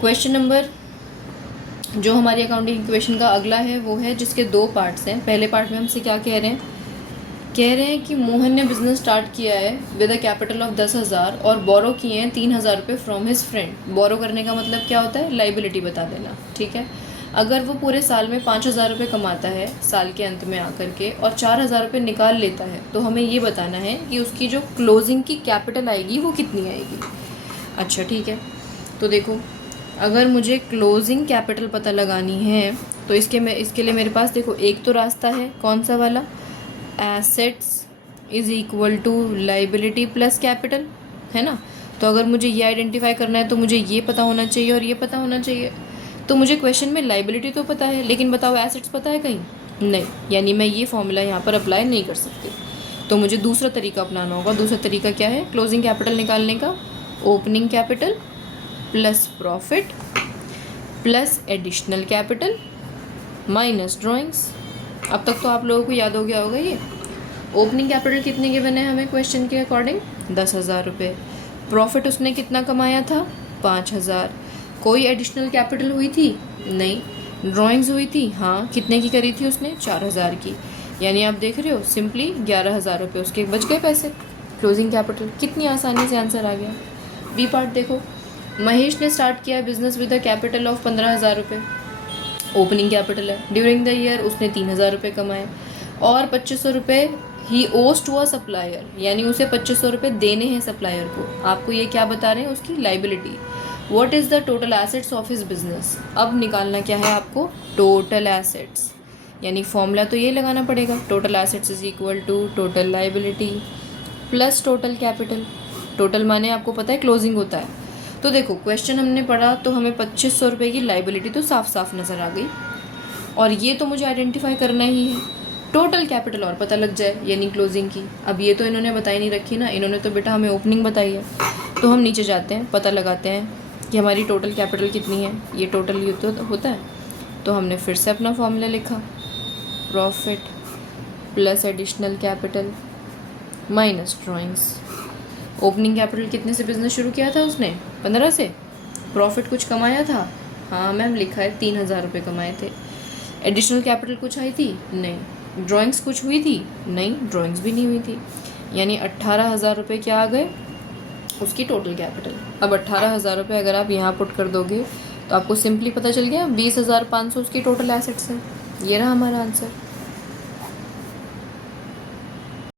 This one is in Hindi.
क्वेश्चन नंबर जो हमारी अकाउंटिंग इक्वेशन का अगला है वो है जिसके दो पार्ट्स हैं। पहले पार्ट में हमसे क्या कह रहे हैं कि मोहन ने बिज़नेस स्टार्ट किया है विद अ कैपिटल ऑफ 10,000 और बोरो किए हैं 3,000 रुपये फ्रॉम हिज फ्रेंड। बोरो करने का मतलब क्या होता है, लाइबिलिटी बता देना, ठीक है। अगर वो पूरे साल में 5,000 रुपये कमाता है साल के अंत में आकर के और 4,000 रुपये निकाल लेता है, तो हमें ये बताना है कि उसकी जो क्लोजिंग की कैपिटल आएगी वो कितनी आएगी। अच्छा ठीक है, तो देखो अगर मुझे क्लोजिंग कैपिटल पता लगानी है तो इसके लिए मेरे पास देखो एक तो रास्ता है, कौन सा वाला, assets is equal to liability plus capital, है ना। तो अगर मुझे ये आइडेंटिफाई करना है तो मुझे ये पता होना चाहिए और ये पता होना चाहिए। तो मुझे क्वेश्चन में लाइबिलिटी तो पता है, लेकिन बताओ एसेट्स पता है कहीं नहीं, यानी मैं ये फॉर्मूला यहाँ पर अप्लाई नहीं कर सकती। तो मुझे दूसरा तरीका अपनाना होगा। दूसरा तरीका क्या है क्लोजिंग कैपिटल निकालने का, opening capital plus profit plus additional capital minus drawings. अब तक तो आप लोगों को याद हो गया होगा ये। ओपनिंग कैपिटल कितने गिवन है हमें क्वेश्चन के अकॉर्डिंग, 10,000 रुपये। प्रॉफिट उसने कितना कमाया था, 5,000। कोई एडिशनल कैपिटल हुई थी नहीं। ड्राइंग्स हुई थी, हाँ, कितने की करी थी उसने, 4,000 की। यानी आप देख रहे हो सिंपली 11,000 रुपये उसके बच गए पैसे। क्लोजिंग कैपिटल, कितनी आसानी से आंसर आ गया। बी पार्ट देखो, महेश ने स्टार्ट किया business with a capital of 15,000 रुपये, ओपनिंग कैपिटल है। ड्यूरिंग द ईयर उसने 3,000 रुपये कमाए और 2,500 रुपये ही ओस टू अ सप्लायर, यानी उसे 2,500 रुपये देने हैं सप्लायर को। आपको ये क्या बता रहे हैं, उसकी liability. What is the total assets of his business. अब निकालना क्या है आपको, टोटल एसेट्स, यानी फॉर्मूला तो ये लगाना पड़ेगा, total assets is equal to total liability plus total capital. Total माने आपको पता है क्लोजिंग होता है। तो देखो क्वेश्चन हमने पढ़ा तो हमें 2,500 रुपये की लाइबिलिटी तो साफ साफ नज़र आ गई, और ये तो मुझे आइडेंटिफाई करना ही है। टोटल कैपिटल और पता लग जाए, यानी क्लोजिंग की। अब ये तो इन्होंने बताई नहीं रखी ना, इन्होंने तो बेटा हमें ओपनिंग बताई है। तो हम नीचे जाते हैं, पता लगाते हैं कि हमारी टोटल कैपिटल कितनी है। ये टोटल ये तो होता है, तो हमने फिर से अपना फॉर्मूला लिखा, profit plus additional capital minus drawings. Opening capital कितने से बिज़नेस शुरू किया था उसने, 15 से। प्रॉफिट कुछ कमाया था, हाँ मैम लिखा है 3,000 रुपये कमाए थे। एडिशनल कैपिटल कुछ आई थी नहीं। ड्राइंग्स कुछ हुई थी नहीं, ड्राइंग्स भी नहीं हुई थी। यानी 18,000 रुपये क्या आ गए उसकी टोटल कैपिटल। अब 18,000 रुपये अगर आप यहाँ पुट कर दोगे तो आपको सिंपली पता चल गया 20,500 उसकी टोटल एसेट्स है। ये रहा हमारा आंसर।